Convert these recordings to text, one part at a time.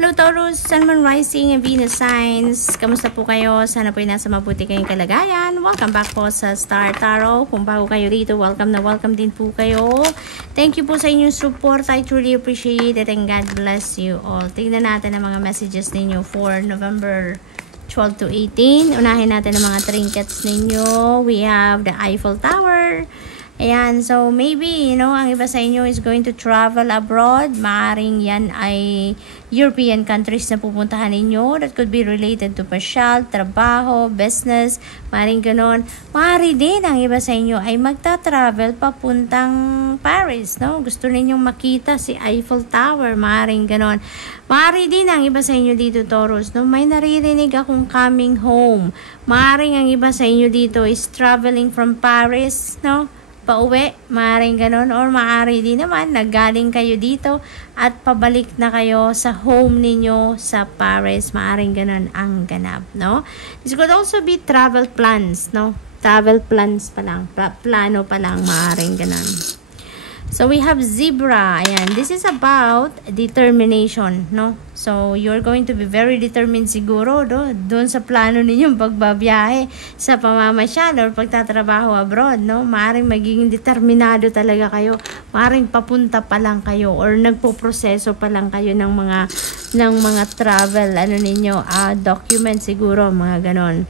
Hello Taurus, Sun, Moon, Rising, and Venus signs. Kamusta po kayo? Sana po ay nasa mabuti kayong kalagayan. Welcome back po sa Star Tarot. Kung bago kayo rito, welcome na welcome din po kayo. Thank you po sa inyong support. I truly appreciate it and God bless you all. Tignan natin ang mga messages ninyo for November 12 to 18. Unahin natin ang mga trinkets ninyo. We have the Eiffel Tower. Ayan, so maybe, ang iba sa inyo is going to travel abroad. Maaring yan ay European countries na pupuntahan ninyo. That could be related to pasyal, trabaho, business, maaring ganon. Maaari din ang iba sa inyo ay magta-travel papuntang Paris, no? Gusto ninyong makita si Eiffel Tower, maaring ganon. Maaari din ang iba sa inyo dito, Taurus, no? May naririnig akong coming home. Maaring ang iba sa inyo dito is traveling from Paris, no? Pauwi, maaaring ganon, or maaari din naman naggaling kayo dito at pabalik na kayo sa home ninyo sa Paris, maaaring ganon ang ganap, no? This could also be travel plans, no? Travel plans pa lang, plano pa lang, maaaring ganon. So we have Zebra. Ayan, this is about determination, no? So you're going to be very determined siguro, no? Doon sa plano ninyong pagbabiyahe, sa pamamasyal or pagtatrabaho abroad, no? Maaring magiging determinado talaga kayo. Maaring papunta pa lang kayo or nagpo-proseso pa lang kayo ng mga travel ninyo, document siguro, mga ganon.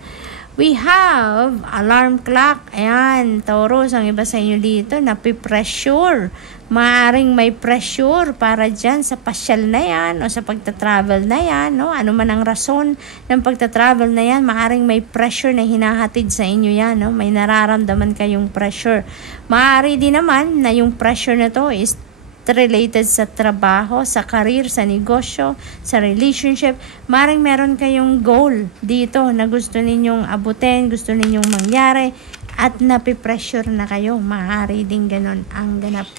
We have alarm clock. Ayan, Taurus, ang iba sa inyo dito, napipressure. Maaring may pressure para dyan sa pasyal na yan o sa pagta-travel na yan, no? Ano man ang rason ng pagta-travel na yan, maaring may pressure na hinahatid sa inyo yan, no? May nararamdaman kayong pressure. Maaari din naman na yung pressure na to is related sa trabaho, sa career, sa negosyo, sa relationship. Maring meron kayong goal dito na gusto ninyong abutin, gusto ninyong mangyari, at napipressure na kayo. Maaari din ganon ang ganap.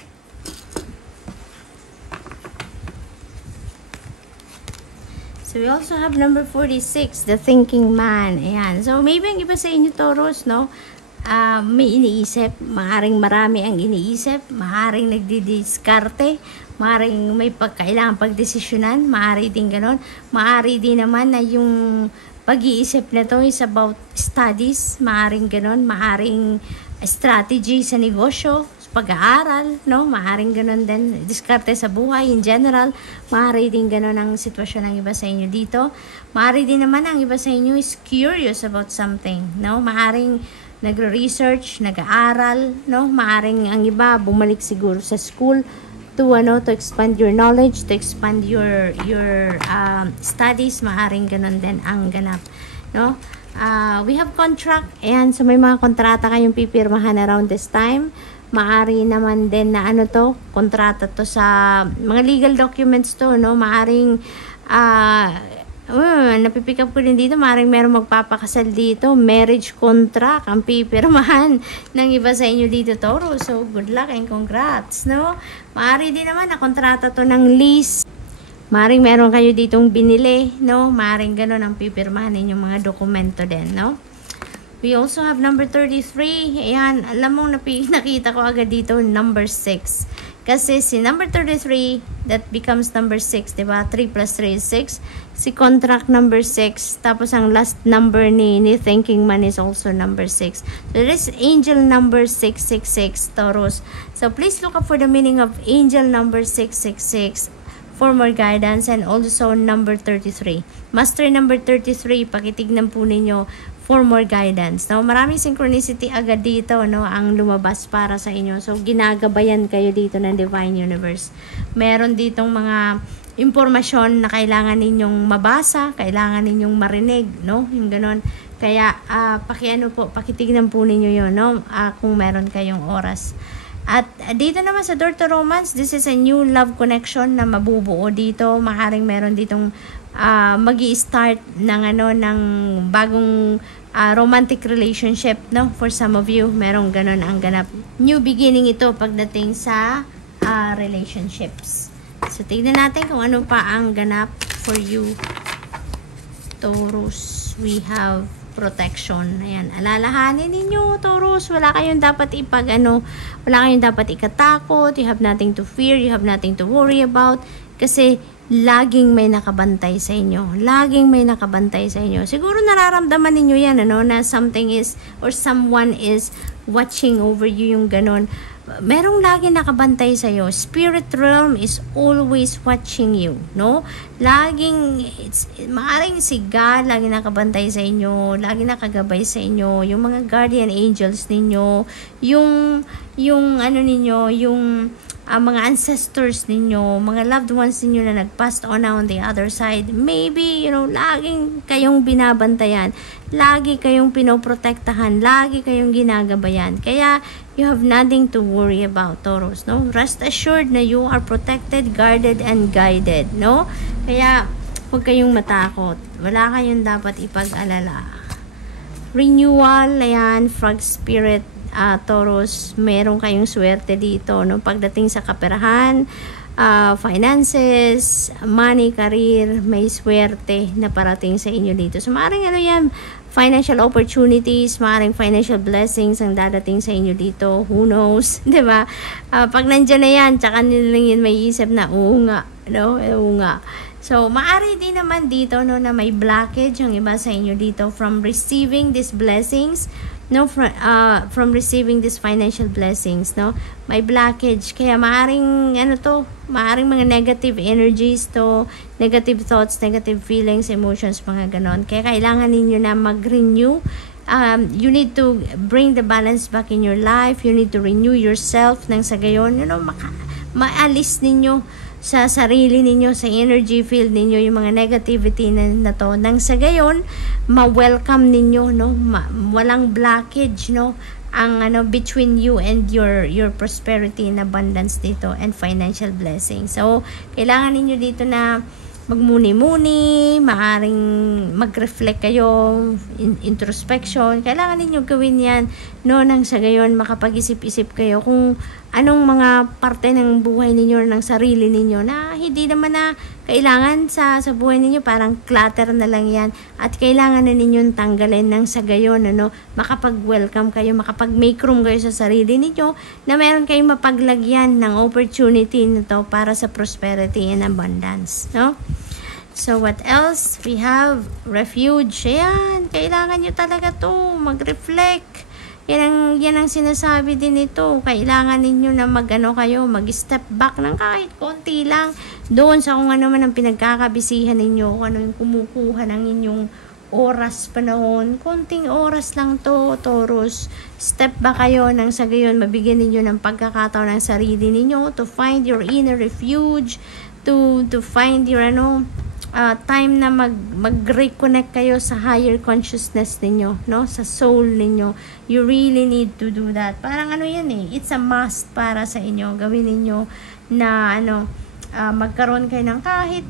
So we also have number 46, the thinking man. Ayan. So maybe ang iba sa inyo, Taurus, no? May iniisip, maaring marami ang iniisip, maaring nagdidiskarte, maaring may kailangan pagdesisyonan, maaari din ganon. Maaari din naman na yung pag-iisip na to is about studies, maaring ganon, maaring strategy sa negosyo, pag-aaral, no? Maaring ganon din, diskarte sa buhay in general, maaari din ganon ang sitwasyon ng iba sa inyo dito. Maaari din naman ang iba sa inyo is curious about something, no? Maaring nagre-research, nag-aaral, no? Maaring ang iba bumalik siguro sa school to expand your knowledge, to expand your studies, maaring ganon din ang ganap, no? We have contract, and so may mga kontrata kayong pipirmahan around this time. Maari naman din na kontrata to sa mga legal documents to, no? Maaring napipick up ko din dito, maaaring meron magpapakasal dito, marriage contract ang pipirmahan ng iba sa inyo dito, Taurus. So good luck and congrats, no? Maaari din naman na kontrata to ng lease, maaring meron kayo ditong binili, no? Maaring ganun ang pipirmahan ninyong mga dokumento din, no? We also have number 33. Ayan, alam mo, nakita ko agad dito number 6. Kasi si number 33, that becomes number 6, diba? 3 plus 3 is 6. Si contract number 6. Tapos ang last number ni thinking man is also number 6. So this is angel number 666, Taurus. So please look up for the meaning of angel number 666 for more guidance, and also number 33. Master number 33, pakitignan po ninyo for more guidance. No, maraming synchronicity agad dito, no, ang lumabas para sa inyo. So ginagabayan kayo dito ng Divine Universe. Meron ditong mga impormasyon na kailangan ninyong mabasa, kailangan ninyong marinig, no? Yung ganon. Kaya pakitignan po ninyo 'yon, no? Kung meron kayong oras. At dito naman sa Door to Romance, this is a new love connection na mabubuo dito. Maaaring meron ditong magi-start ng bagong romantic relationship, no? For some of you, merong ganon ang ganap. New beginning ito pagdating sa relationships. So tignan natin kung ano pa ang ganap for you, Taurus. We have protection. Ayan, alalahanin ninyo, Taurus, wala kayong dapat wala kayong dapat ikatakot, you have nothing to fear, you have nothing to worry about, kasi laging may nakabantay sa inyo. Laging may nakabantay sa inyo. Siguro nararamdaman ninyo yan, ano, na something is, or someone is watching over you, yung ganon. Merong laging nakabantay sa iyo. Spirit realm is always watching you, no? Laging, maaring si God, laging nakabantay sa inyo, laging nakagabay sa inyo, yung mga guardian angels ninyo, yung ano ninyo, yung mga ancestors ninyo, mga loved ones ninyo na nag-passed on the other side. Maybe, laging kayong binabantayan, lagi kayong pinoprotektahan, lagi kayong ginagabayan. Kaya, you have nothing to worry about, Taurus, no? Rest assured na you are protected, guarded, and guided, no? Kaya, huwag kayong matakot. Wala kayong dapat ipag-alala. Renewal, ayan, frog spirit, Taurus, meron kayong swerte dito, no? Pagdating sa kaperahan, finances, money, career, may swerte na parating sa inyo dito. So, maaaring yan, financial opportunities, maaaring financial blessings ang dadating sa inyo dito. Who knows? Diba? Pag nandyan na yan, tsaka nilang yun may isip na, oo nga, no? Oo nga. So, maaari din naman dito, no, na may blockage yung iba sa inyo dito from receiving these blessings, no, from receiving these financial blessings, no, may blockage. Kaya maaring maaring mga negative energies to, negative thoughts, negative feelings, emotions, mga ganon. Kaya kailangan ninyo na mag-renew. You need to bring the balance back in your life. You need to renew yourself nang sa gayon, maalis ninyo sa sarili ninyo, sa energy field ninyo, yung mga negativity na to, nang sa gayon, ma-welcome ninyo, no? Walang blockage, no? Ang between you and your prosperity and abundance dito and financial blessings. So, kailangan ninyo dito na magmuni-muni, maaaring mag-reflect kayo, introspection. Kailangan ninyo gawin yan, no, nang sa gayon makapag-isip-isip kayo kung anong mga parte ng buhay ninyo, ng sarili ninyo na hindi naman na kailangan sa buhay ninyo, parang clutter na lang yan, at kailangan na ninyong tanggalin nang sa gayon, makapag-welcome kayo, makapag-make room kayo sa sarili ninyo na meron kayong mapaglagyan ng opportunity nito para sa prosperity and abundance, no? So, what else? We have refuge. Ayan, kailangan nyo talaga to mag-reflect. Yan ang sinasabi din ito. Kailangan ninyo na mag-step back ng kahit konti lang doon sa kung ano man ang pinagkakabisihan ninyo, kung ano yung kumukuha ng inyong oras, panahon. Konting oras lang to, Taurus. Step back kayo nang sa gayon mabigyan ninyo ng pagkakataon ng sarili ninyo to find your inner refuge, to find your time na mag-reconnect kayo sa higher consciousness ninyo, no? Sa soul ninyo. You really need to do that. Parang yan it's a must para sa inyo. Gawin ninyo na magkaroon kayo ng kahit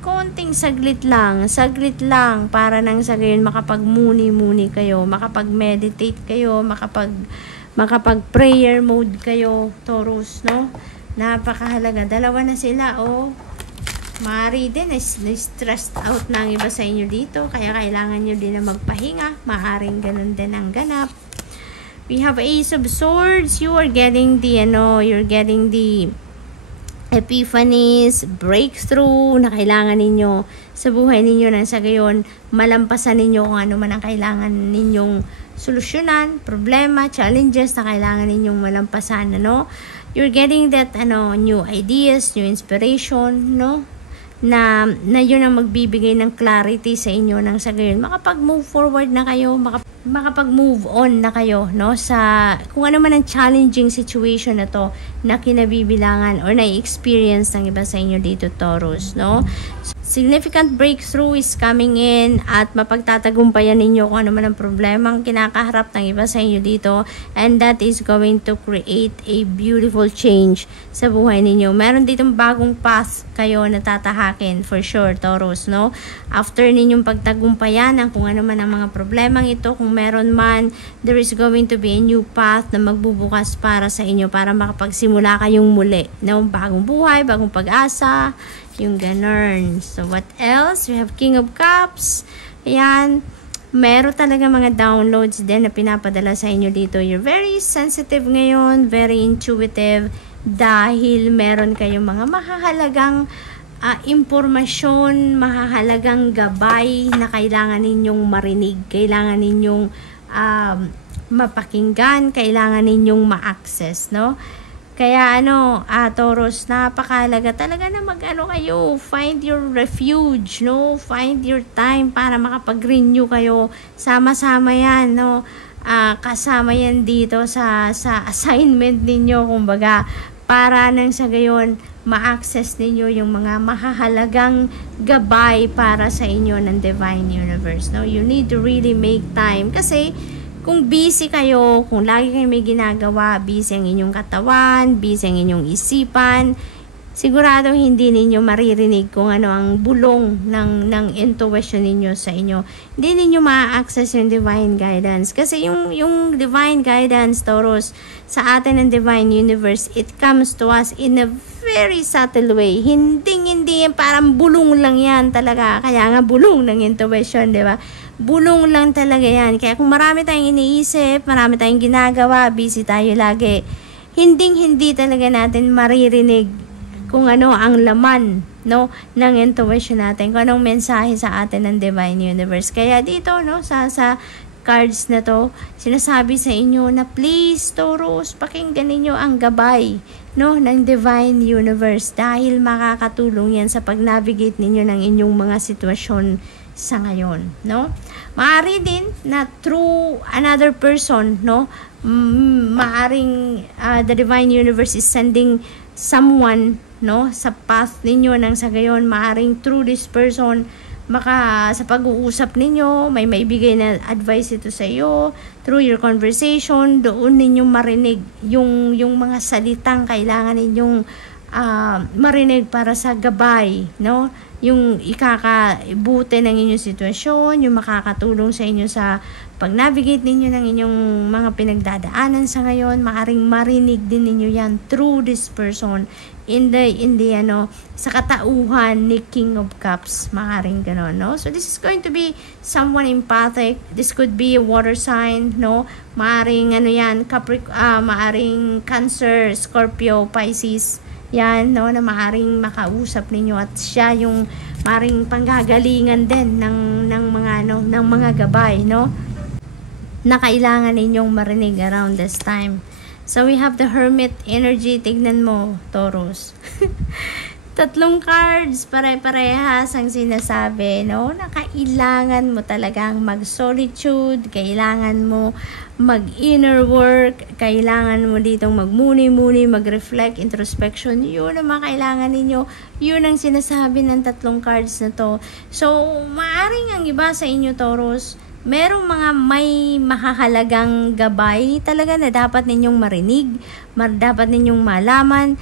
konting saglit lang para nang sa gayon makapag-muni-muni kayo, makapag-meditate kayo, makapag-prayer mode kayo, Taurus, no? Napakahalaga. Dalawa na sila, maaari din stressed out na ang iba sa inyo dito, kaya kailangan nyo din na magpahinga. Maaring ganun din ang ganap. We have Ace of Swords. You are getting the epiphanies, breakthrough na kailangan ninyo sa buhay ninyo, nang sa gayon malampasan ninyo kung ano man ang kailangan ninyong solusyonan, problema, challenges na kailangan ninyong malampasan, You're getting that new ideas, new inspiration, na yun ang magbibigay ng clarity sa inyo, nang sa gayon makapag-move forward na kayo, makapag-move on na kayo, sa kung ano man ang challenging situation na to na kinabibilangan or na-experience ng iba sa inyo dito, Taurus, Significant breakthrough is coming in at mapagtatagumpayan ninyo kung ano man ang problema ang kinakaharap ng iba sa inyo dito, and that is going to create a beautiful change sa buhay ninyo. Meron ditong bagong path kayo na tatahakin for sure, Taurus, After ninyong pagtagumpayan ang kung ano man ang mga problemang ito, kung meron man, there is going to be a new path na magbubukas para sa inyo para makapagsimula kayong muli, bagong buhay, bagong pag-asa, yung ganun. So, what else? We have King of Cups. Ayan. Meron talaga mga downloads din na pinapadala sa inyo dito. You're very sensitive ngayon, very intuitive, dahil meron kayong mga mahahalagang impormasyon, mahahalagang gabay na kailangan ninyong marinig, kailangan ninyong mapakinggan, kailangan ninyong ma-access, no? Kaya Taurus, napakahalaga talaga na kayo, find your refuge, no? Find your time para makapag-renew kayo. Sama-sama yan, no? Kasama yan dito sa assignment ninyo, kumbaga, para nang sa gayon, ma-access ninyo yung mga mahahalagang gabay para sa inyo ng Divine Universe, no? You need to really make time kasi kung busy kayo, kung lagi kayo may ginagawa, busy ang inyong katawan, busy ang inyong isipan, sigurado hindi ninyo maririnig kung ano ang bulong ng intuition ninyo sa inyo. Hindi ninyo ma-access yung divine guidance. Kasi yung divine guidance, Taurus, sa atin ng divine universe, it comes to us in a very subtle way. Hindi yan, parang bulong lang yan talaga. Kaya nga bulong ng intuition, di ba? Bulong lang talaga yan. Kaya kung marami tayong iniisip, marami tayong ginagawa, busy tayo lagi, hindi talaga natin maririnig kung ano ang laman, no, ng intuition natin, kung anong mensahe sa atin ng Divine Universe. Kaya dito, no, sa cards na to, sinasabi sa inyo na please, Taurus, pakinggan ninyo ang gabay, no, ng Divine Universe dahil makakatulong yan sa pag-navigate ninyo ng inyong mga sitwasyon sa ngayon, no? Maaari din na through another person, no, maaring the Divine Universe is sending someone, no, sa path ninyo nang sa gayon, maaring through this person, sa pag-uusap ninyo, may maibigay na advice ito sa iyo, through your conversation, doon ninyo marinig yung mga salitang kailangan ninyong marinig para sa gabay, no? Yung ikakabuti ng inyong sitwasyon, yung makakatulong sa inyo sa pag-navigate ninyo ng inyong mga pinagdadaanan sa ngayon, maaring marinig din ninyo yan through this person in the sa katauhan ni King of Cups, maaring gano'n, no? So this is going to be someone empathic. This could be a water sign, no? Maaring maaring Cancer, Scorpio, Pisces, yan, no, na maaring makausap ninyo at siya yung maaring panggagalingan din ng mga gabay, no, na kailangan ninyong marinig around this time. So we have the Hermit energy. Tignan mo, Taurus. 3 cards, pare-parehas ang sinasabi, no? Na kailangan mo talagang mag-solitude, kailangan mo mag-inner work, kailangan mo ditong magmuni-muni, mag-reflect, introspection. Yun ang mga kailangan ninyo. Yun ang sinasabi ng 3 cards na to. So, maaring ang iba sa inyo, Taurus, merong mga may mahahalagang gabay talaga na dapat ninyong marinig, dapat ninyong malaman,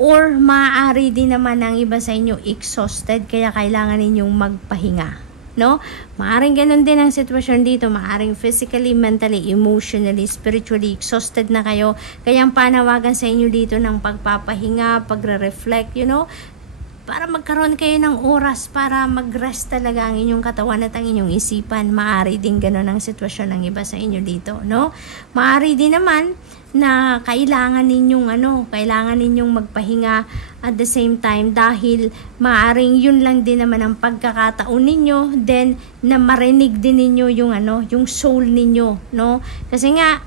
or maaari din naman ang iba sa inyo exhausted, kaya kailangan ninyong magpahinga, no? Maaring ganun din ang sitwasyon dito, maaring physically, mentally, emotionally, spiritually exhausted na kayo, kaya ang panawagan sa inyo dito ng pagpapahinga, pagre-reflect, para magkaroon kayo ng oras para mag-rest talaga ang inyong katawan at ang inyong isipan. Maaari din ganun ang sitwasyon ng iba sa inyo dito, no? Maaari din naman na kailangan ninyong magpahinga at the same time dahil maaring yun lang din naman ang pagkakataon ninyo, then na marinig din ninyo yung soul ninyo, no? Kasi nga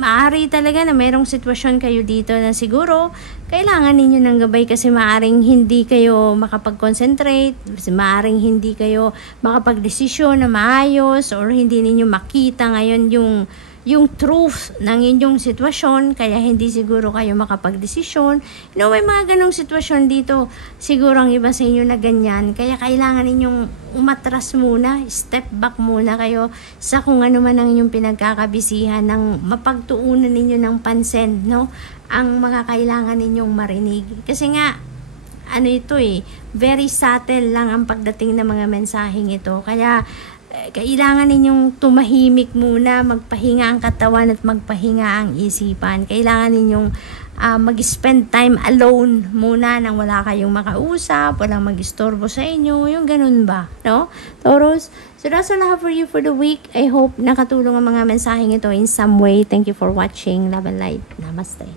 maaari talaga na mayroong sitwasyon kayo dito na siguro kailangan ninyo ng gabay kasi maaring hindi kayo makapag-concentrate, maaring hindi kayo makapag-desisyon na maayos, or hindi ninyo makita ngayon yung truth ng inyong sitwasyon, kaya hindi siguro kayo makapag-desisyon. May mga ganong sitwasyon dito. Siguro ang iba sa inyo na ganyan. Kaya kailangan ninyong umatras muna, step back muna kayo sa kung ano man ang inyong pinagkakabisihan, ng mapagtuunan ninyo ng pansin, no? Ang mga kailangan ninyong marinig. Kasi nga, very subtle lang ang pagdating ng mga mensaheng ito. Kaya, kailangan ninyong tumahimik muna, magpahinga ang katawan at magpahinga ang isipan. Kailangan ninyong mag-spend time alone muna nang wala kayong makausap, walang mag-istorbo sa inyo, yung ganun ba, no? Taurus, so that's all I have for you for the week. I hope nakatulong ang mga mensaheng ito in some way. Thank you for watching. Love and light. Namaste.